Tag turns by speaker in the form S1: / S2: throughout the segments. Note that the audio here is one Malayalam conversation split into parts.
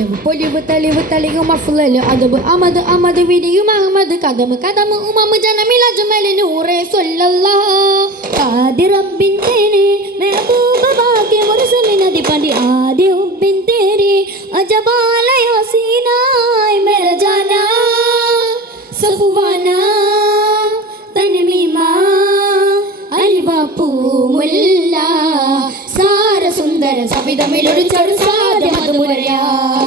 S1: അലവ് പൊലിവ് തെളിവ് തെളിയും അഫ്ലല് അതബ് അമത് അമത് വിരിയും അഹമ്മദ് കഥമ് കഥമ് ഉമമ് ജനമിൽ അജ്മൽ നൂറെ സ്വല്ലല്ലാ ആദ്യ റബ്ബിൻ തേനെ മെഹബൂബ ഭാഗ്യ മുർസലിനതി പതി ആദ്യ ഉബ്ബിൻ തേരെ അജബാല യാസീനായ് മേര ജാനാ സഫുവാനാ തൻമീമാ അൽവ പൂമുല്ല സാരസുന്ദര സവിതമിലൊരു ചെറു സാധ്യമതുമുരയായി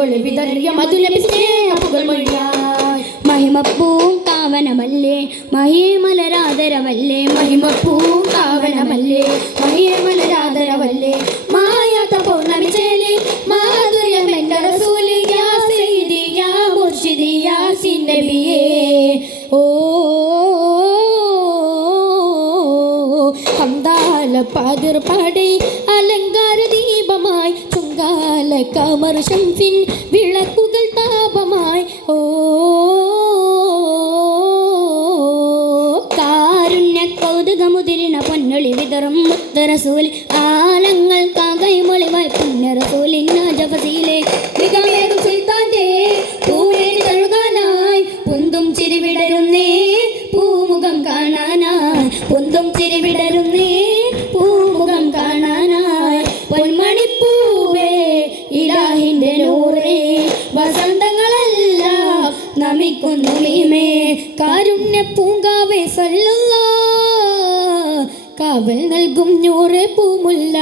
S1: സാരിലഴകൊളി വിതറിയ മധുലഭി സ്നേഹപ്പുകൾ മൊഴിയായി. മഹിമപ്പൂം കാവനമല്ലേ മഹിമലരാദരവല്ലേ മഹിമപ്പൂം കാവനമല്ലേ മഹിമലരാദരവല്ലേ മായാത്ത പൗർണമി ചേലി മാധുര്യം എന്റെ റസൂൽ യാ സയ്യിദി യാ മുർഷിദി യാ സിന്നബിയേ. ഓ ഹംദാല പാതിർ പാടി കമർ ശംസിൻ കാരുണ്യ പൂങ്കാവേ സല്ലുള്ള കാവൽ നൽകും ഞൂറെ പൂമുല്ല.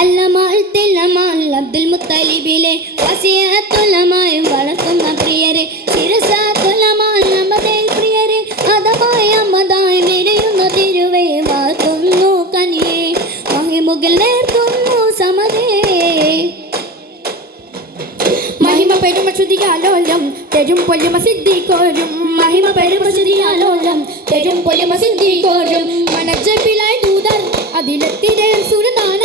S1: അല്ലമാൽ തെല്ലമാൽ അബ്ദുൽ മുത്തലിബിലെ വസിയത്തുലമായും വളർത്തുന്ന പ്രിയരെ ശിരസാത്തുലമാൽ നമ്മതേ പ്രിയരെ അതമായി അമ്മതായി വിരിയുന്ന തിരുവേ വാഴ്ത്തുന്നു കനിയെ മഹിമുകിൽ നേർക്കുന്നു സമതേ. മഹിമ പെരുമ ശ്രുതിയാലോലം തെരും പൊലിമ സിദ്ധിക്കോരും മഹിമ പെരുമ തരും പൊലിമ സിദ്ധിക്കോരും മനജപ്പിലായി ദൂതർ അതിലെത്തിരെ സുരനാന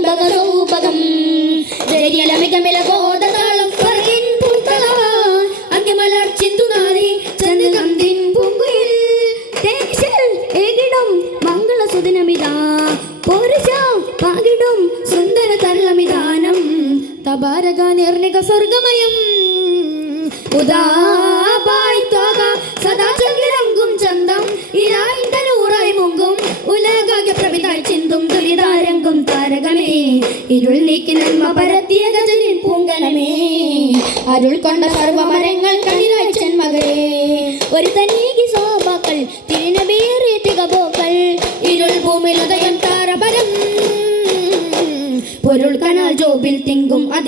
S1: രൂപകം തബാരക നിർണിക സ്വർഗമയം ഉദാബായി തോക സദാ ചൊല്ലിറങ്ങും ചന്തം ഇരായിന്റെ നൂറായി മുങ്കും ഉലകാകെ പ്രവിതായി ചിന്തും ദുരിതാരങ്കും താരകമേ. ഇരുൾ നീക്കി നന്മ പരത്തിയ ഗജനിൻ പൂങ്കലമേ. അരുൾ കൊണ്ട സർവമരങ്ങൾ കണിലായി ചെന്മകളെ. ഒരു തനീകി ശോഭാക്കൾ തിരിനബേറിയ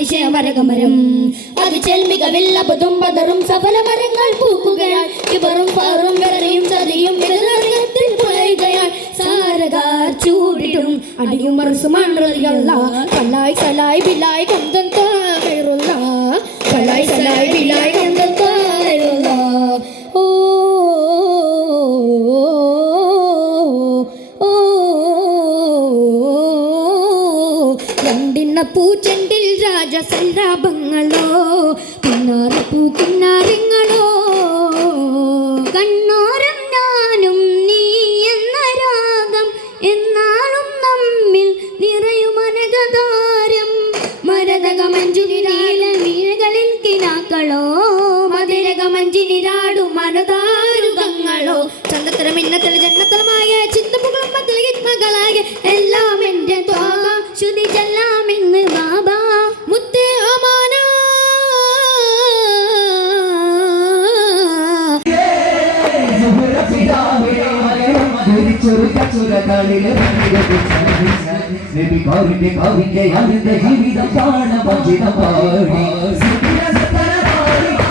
S1: തിങ്കും അതിശയ വരകമരം അത് ചെൽമികവില്ല പുതും പതറും സഫല മരങ്ങൾ പൂക്കുകയാൽ. ഇവറും പാറും വിറയും ചതിയും വിരലറിയത്തിൽ പുലയുകയാൽ സാരകാർ അടിയും മറുസുമാണ്ടല്ല കലായി സലായി ബിലായി കന്തൻ പൂച്ചെണ്ടിൽ രാജസല്ലാപങ്ങളോ പിന്നാറ പൂക്കിന്നാരങ്ങളോ കണ്ണോരം ഞാനും നീ എന്ന രാഗം എന്നാളും നമ്മിൽ നിറയും അനകതാരം മരതകമഞ്ചുനിരാല വീഴകളിൽ കിനാക്കളോ മതിരകമഞ്ചിനിരാടും മനതാരുകങ്ങളോ ചന്തത്തര മിന്നത്തല ജന്മത്തലമായ ചിന്തപ്പുകളും മകളായ എല്ലാം എന്റെ തോക ചെല്ലാമെന്ന്
S2: ജീവിതം കാണ ഭജിതം പാടി ശംസിലോ പുലരി ഭൂമി കിരണത്തെ കണ്ടത്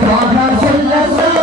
S2: Muhammad sallallahu